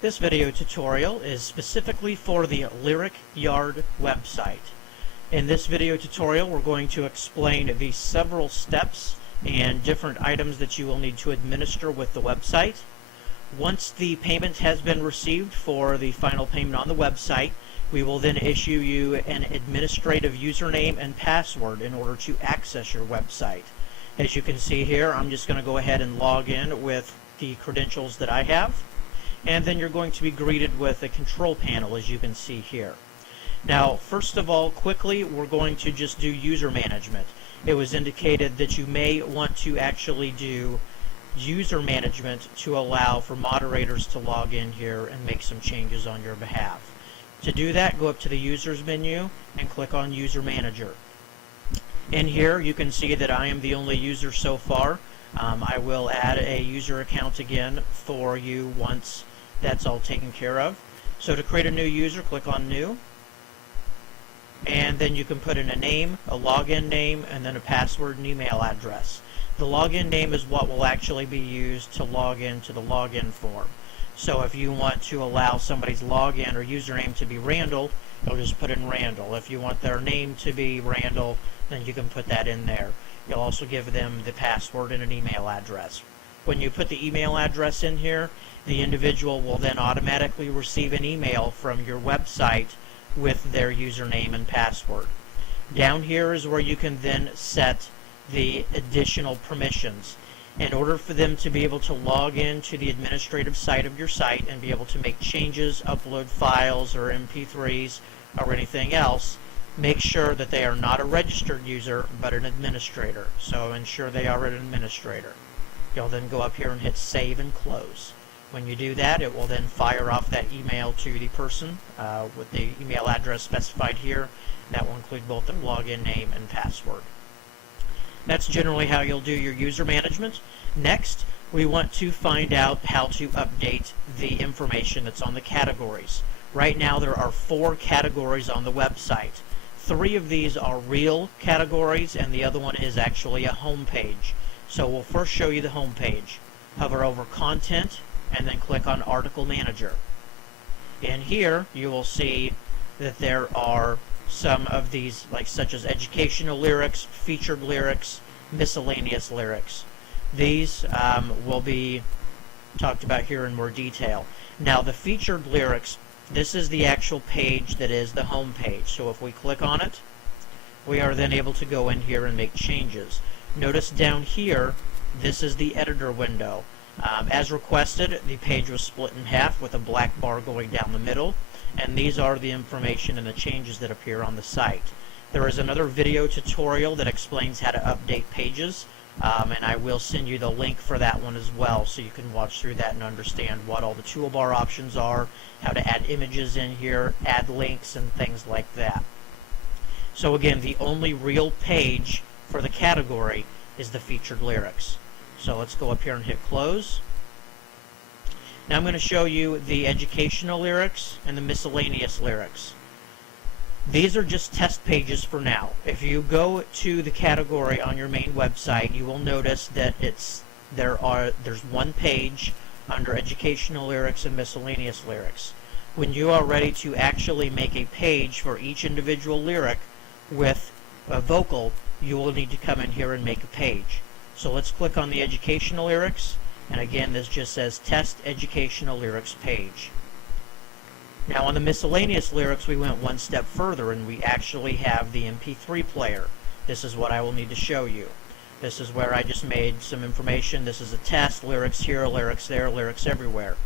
This video tutorial is specifically for the Lyric Yard website. In this video tutorial, we're going to explain the several steps and different items that you will need to administer with the website. Once the payment has been received for the final payment on the website, we will then issue you an administrative username and password in order to access your website. As you can see here, I'm just going to go ahead and log in with the credentials that I have. And then you're going to be greeted with a control panel, as you can see here. Now, first of all, quickly, we're going to just do user management. It was indicated that you may want to actually do user management to allow for moderators to log in here and make some changes on your behalf. To do that, go up to the Users menu and click on User Manager. In here, you can see that I am the only user so far. I will add a user account again for you once that's all taken care of. So to create a new user, click on New, and then you can put in a name, a login name, and then a password and email address. The login name is what will actually be used to log into the login form. So if you want to allow somebody's login or username to be Randall, you'll just put in Randall. If you want their name to be Randall, then you can put that in there. You'll also give them the password and an email address. When you put the email address in here, the individual will then automatically receive an email from your website with their username and password. Down here is where you can then set the additional permissions. In order for them to be able to log into the administrative site of your site and be able to make changes, upload files or MP3s or anything else, make sure that they are not a registered user but an administrator. So ensure they are an administrator. You'll then go up here and hit Save and Close. When you do that, it will then fire off that email to the person with the email address specified here. That will include both the login name and password. That's generally how you'll do your user management. Next, we want to find out how to update the information that's on the categories. Right now, there are 4 categories on the website. 3 of these are real categories, and the other one is actually a home page. So we'll first show you the home page. Hover over Content, and then click on Article Manager. In here, you will see that there are some of these, such as educational lyrics, featured lyrics, miscellaneous lyrics. These will be talked about here in more detail. Now, the featured lyrics, this is the actual page that is the home page. So if we click on it, we are then able to go in here and make changes. Notice down here, this is the editor window. As requested, the page was split in half with a black bar going down the middle, and these are the information and the changes that appear on the site. There is another video tutorial that explains how to update pages, and I will send you the link for that one as well, so you can watch through that and understand what all the toolbar options are, how to add images in here, add links, and things like that. So again, the only real page for the category is the featured lyrics. So let's go up here and hit Close. Now I'm going to show you the educational lyrics and the miscellaneous lyrics. These are just test pages for now. If you go to the category on your main website, you will notice that there's one page under educational lyrics and miscellaneous lyrics. When you are ready to actually make a page for each individual lyric with a vocal, you will need to come in here and make a page. So let's click on the educational lyrics, and again, this just says Test Educational Lyrics page. Now on the miscellaneous lyrics, we went one step further, and we actually have the MP3 player. This is what I will need to show you. This is where I just made some information. This is a test, lyrics here, lyrics there, lyrics everywhere.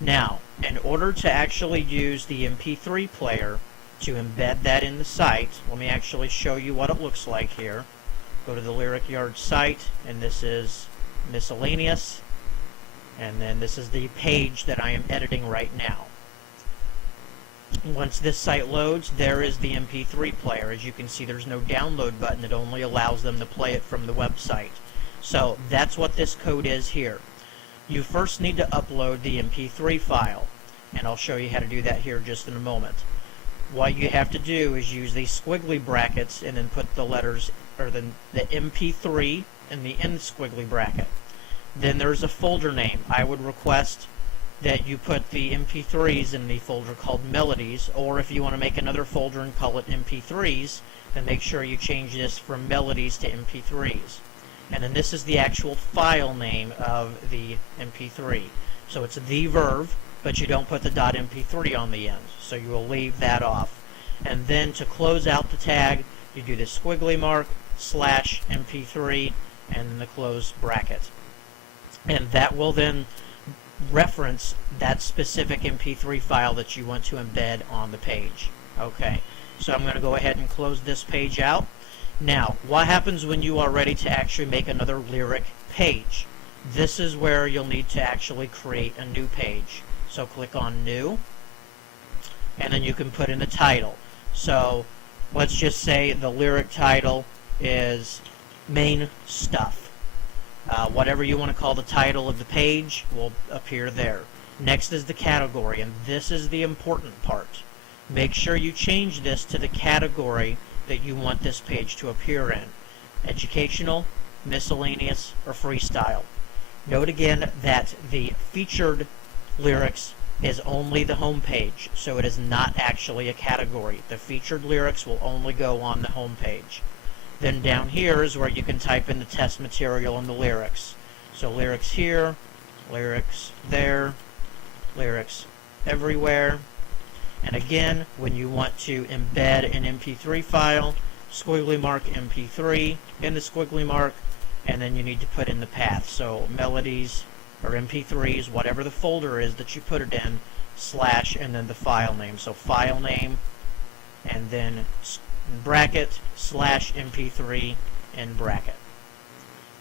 Now, in order to actually use the MP3 player to embed that in the site, let me actually show you what it looks like here. Go to the Lyric Yard site, and this is miscellaneous, and then this is the page that I am editing right now. Once this site loads, there is the MP3 player. As you can see, there's no download button. It only allows them to play it from the website. So that's what this code is here. You first need to upload the MP3 file, and I'll show you how to do that here just in a moment. What you have to do is use these squiggly brackets and then put the letters, or the MP3 in the end squiggly bracket. Then there's a folder name. I would request that you put the MP3s in the folder called Melodies, or if you want to make another folder and call it MP3s, then make sure you change this from Melodies to MP3s. And then this is the actual file name of the MP3. So it's the Verve, but you don't put the .mp3 on the end, so you will leave that off. And then to close out the tag, you do the squiggly mark /mp3 and then the close bracket. And that will then reference that specific MP3 file that you want to embed on the page. Okay, so I'm going to go ahead and close this page out. Now, what happens when you are ready to actually make another lyric page? This is where you'll need to actually create a new page. So click on New, and then you can put in the title. So let's just say the lyric title is Main Stuff. Whatever you want to call the title of the page will appear there. Next is the category, and this is the important part. Make sure you change this to the category that you want this page to appear in. Educational, miscellaneous, or freestyle. Note again that the featured lyrics is only the home page, so it is not actually a category. The featured lyrics will only go on the home page. Then down here is where you can type in the test material and the lyrics. So lyrics here, lyrics there, lyrics everywhere. And again, when you want to embed an MP3 file, squiggly mark MP3 in the squiggly mark, and then you need to put in the path. So melodies or MP3s, whatever the folder is that you put it in, / and then the file name. So file name, and then bracket /mp3 in bracket.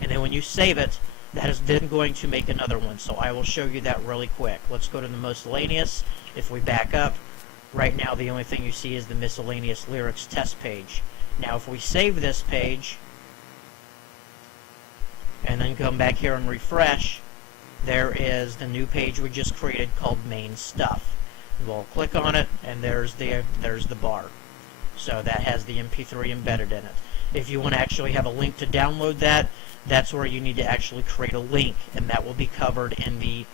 And then when you save it, that is then going to make another one. So I will show you that really quick. Let's go to the miscellaneous. If we back up, right now the only thing you see is the miscellaneous lyrics test page. Now if we save this page and then come back here and refresh, there is the new page we just created called Main Stuff. We'll click on it, and there's the bar. So that has the MP3 embedded in it. If you want to actually have a link to download that, that's where you need to actually create a link, and that will be covered in the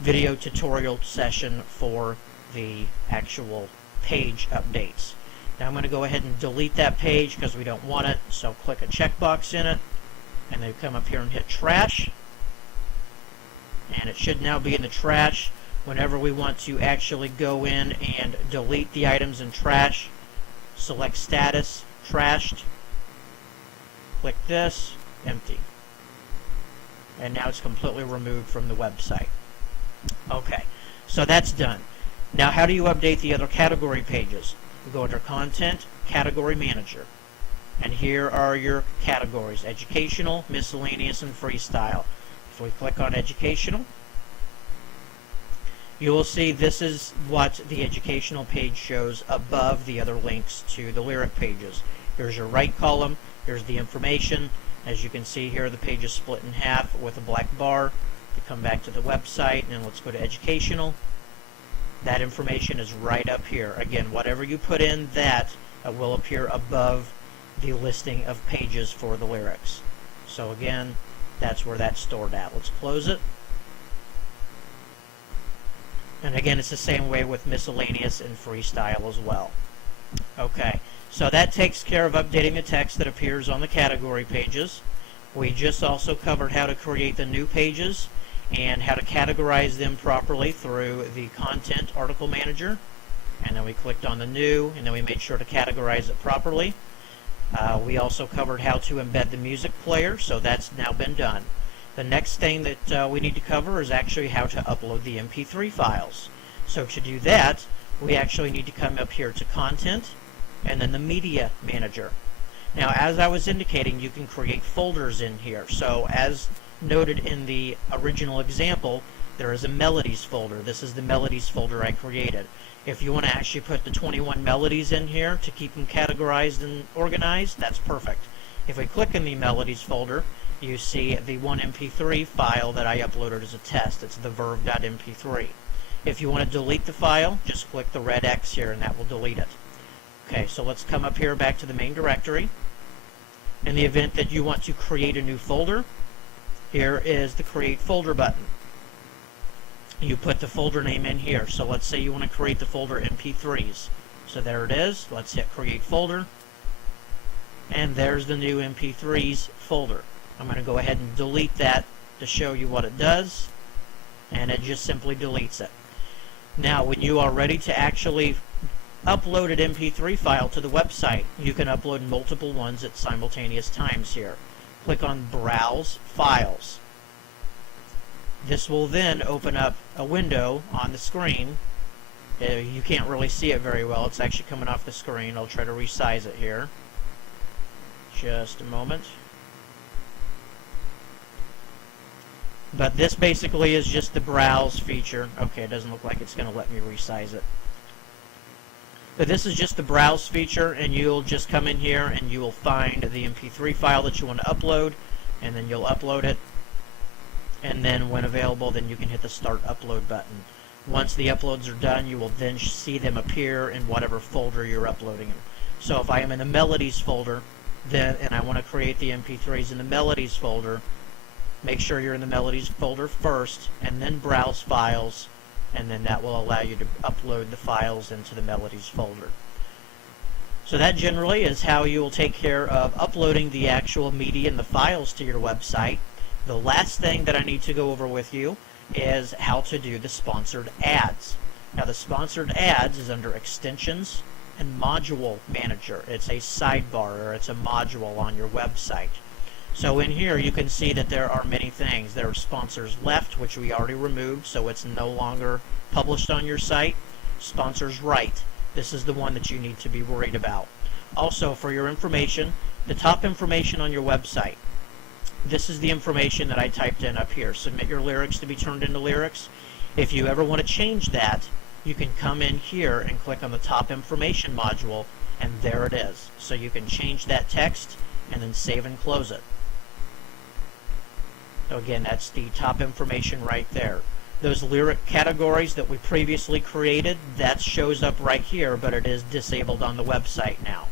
video tutorial session for the actual page updates. Now I'm going to go ahead and delete that page because we don't want it, so click a checkbox in it, and then come up here and hit trash, and it should now be in the trash. Whenever we want to actually go in and delete the items in trash, select status, trashed, click this, empty. And now it's completely removed from the website. Okay, so that's done. Now how do you update the other category pages? We go under Content, Category Manager. And here are your categories: Educational, Miscellaneous, and Freestyle. If we click on Educational, you will see this is what the educational page shows above the other links to the lyric pages. Here's your right column, here's the information. As you can see here, the page is split in half with a black bar. To come back to the website, and let's go to Educational. That information is right up here. Again, whatever you put in, that will appear above the listing of pages for the lyrics. So again, that's where that's stored at. Let's close it. And again, it's the same way with miscellaneous and freestyle as well. Okay, so that takes care of updating the text that appears on the category pages. We just also covered how to create the new pages and how to categorize them properly through the Content Article Manager. And then we clicked on the new, and then we made sure to categorize it properly. We also covered how to embed the music player, so that's now been done. The next thing that we need to cover is actually how to upload the MP3 files. So to do that, we actually need to come up here to Content, and then the Media Manager. Now, as I was indicating, you can create folders in here. So as noted in the original example, there is a Melodies folder. This is the Melodies folder I created. If you want to actually put the 21 melodies in here to keep them categorized and organized, that's perfect. If we click in the Melodies folder, you see the one MP3 file that I uploaded as a test. It's the verve.mp3. If you want to delete the file, just click the red X here and that will delete it. Okay, so let's come up here back to the main directory. In the event that you want to create a new folder, here is the Create Folder button. you put the folder name in here. So let's say you want to create the folder MP3s. So there it is. Let's hit create folder. And there's the new MP3s folder. I'm going to go ahead and delete that to show you what it does. And it just simply deletes it. Now, when you are ready to actually upload an MP3 file to the website, you can upload multiple ones at simultaneous times here. Click on Browse Files. This will then open up a window on the screen. You can't really see it very well. It's actually coming off the screen. I'll try to resize it here. Just a moment. But this basically is just the browse feature. Okay, it doesn't look like it's going to let me resize it. But this is just the browse feature, and you'll just come in here and you will find the MP3 file that you want to upload, and then you'll upload it. And then when available, then you can hit the Start Upload button. Once the uploads are done, you will then see them appear in whatever folder you're uploading them. So if I am in the Melodies folder, and I want to create the MP3s in the Melodies folder, make sure you're in the Melodies folder first, and then Browse Files, and then that will allow you to upload the files into the Melodies folder. So that generally is how you will take care of uploading the actual media and the files to your website. The last thing that I need to go over with you is how to do the sponsored ads. Now, the sponsored ads is under Extensions and Module Manager. It's a sidebar, or it's a module on your website. So in here you can see that there are many things. There are sponsors left, which we already removed, so it's no longer published on your site. Sponsors right. This is the one that you need to be worried about. Also, for your information, the top information on your website. This is the information that I typed in up here. Submit your lyrics to be turned into lyrics. If you ever want to change that, you can come in here and click on the top information module, and there it is. So you can change that text and then save and close it. So again, that's the top information right there. Those lyric categories that we previously created, that shows up right here, but it is disabled on the website now.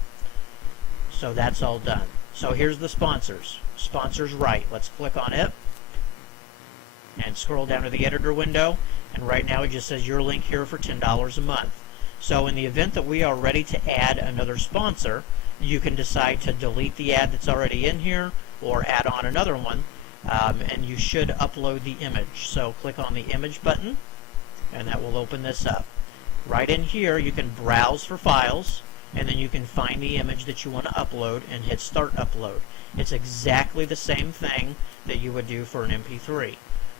So that's all done. So here's the sponsors. Sponsors right. Let's click on it and scroll down to the editor window, and right now it just says your link here for $10 a month. So in the event that we are ready to add another sponsor, you can decide to delete the ad that's already in here or add on another one, and you should upload the image. So click on the image button and that will open this up. Right in here you can browse for files, and then you can find the image that you want to upload and hit Start Upload. It's exactly the same thing that you would do for an MP3.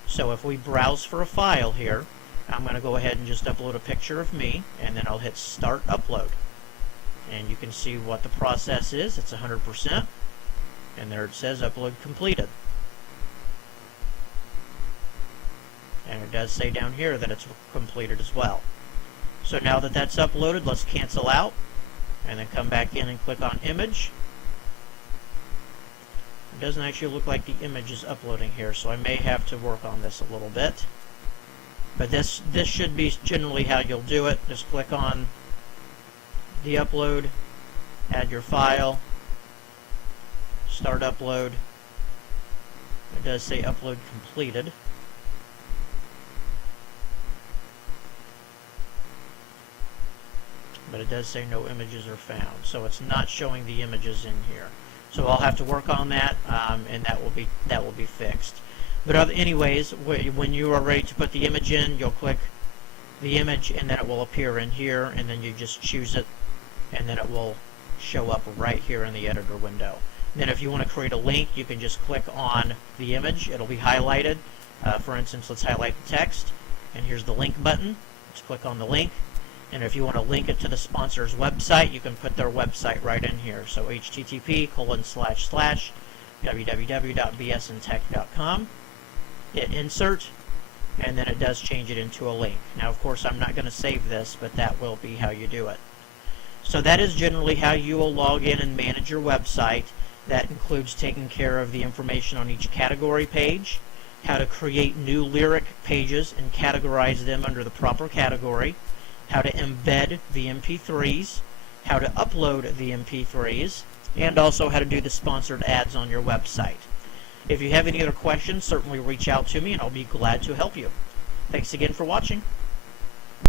So if we browse for a file here, I'm going to go ahead and just upload a picture of me, and then I'll hit Start Upload. And you can see what the process is. It's 100%, and there it says Upload Completed. And it does say down here that it's completed as well. So now that that's uploaded, let's cancel out, and then come back in and click on Image. It doesn't actually look like the image is uploading here, so I may have to work on this a little bit. But this should be generally how you'll do it. Just click on the upload, add your file, start upload. It does say upload completed. But it does say no images are found, so it's not showing the images in here. So I'll have to work on that, and that will be fixed. But anyways, when you are ready to put the image in, you'll click the image, and then it will appear in here, and then you just choose it, and then it will show up right here in the editor window. Then if you want to create a link, you can just click on the image. It'll be highlighted. For instance, let's highlight the text, and here's the link button. Let's click on the link. And if you want to link it to the sponsor's website, you can put their website right in here. So http://www.bsntech.com. Hit insert, and then it does change it into a link. Now, of course, I'm not going to save this, but that will be how you do it. So that is generally how you will log in and manage your website. That includes taking care of the information on each category page, how to create new lyric pages and categorize them under the proper category, how to embed the MP3s, how to upload the MP3s, and also how to do the sponsored ads on your website. If you have any other questions, certainly reach out to me and I'll be glad to help you. Thanks again for watching.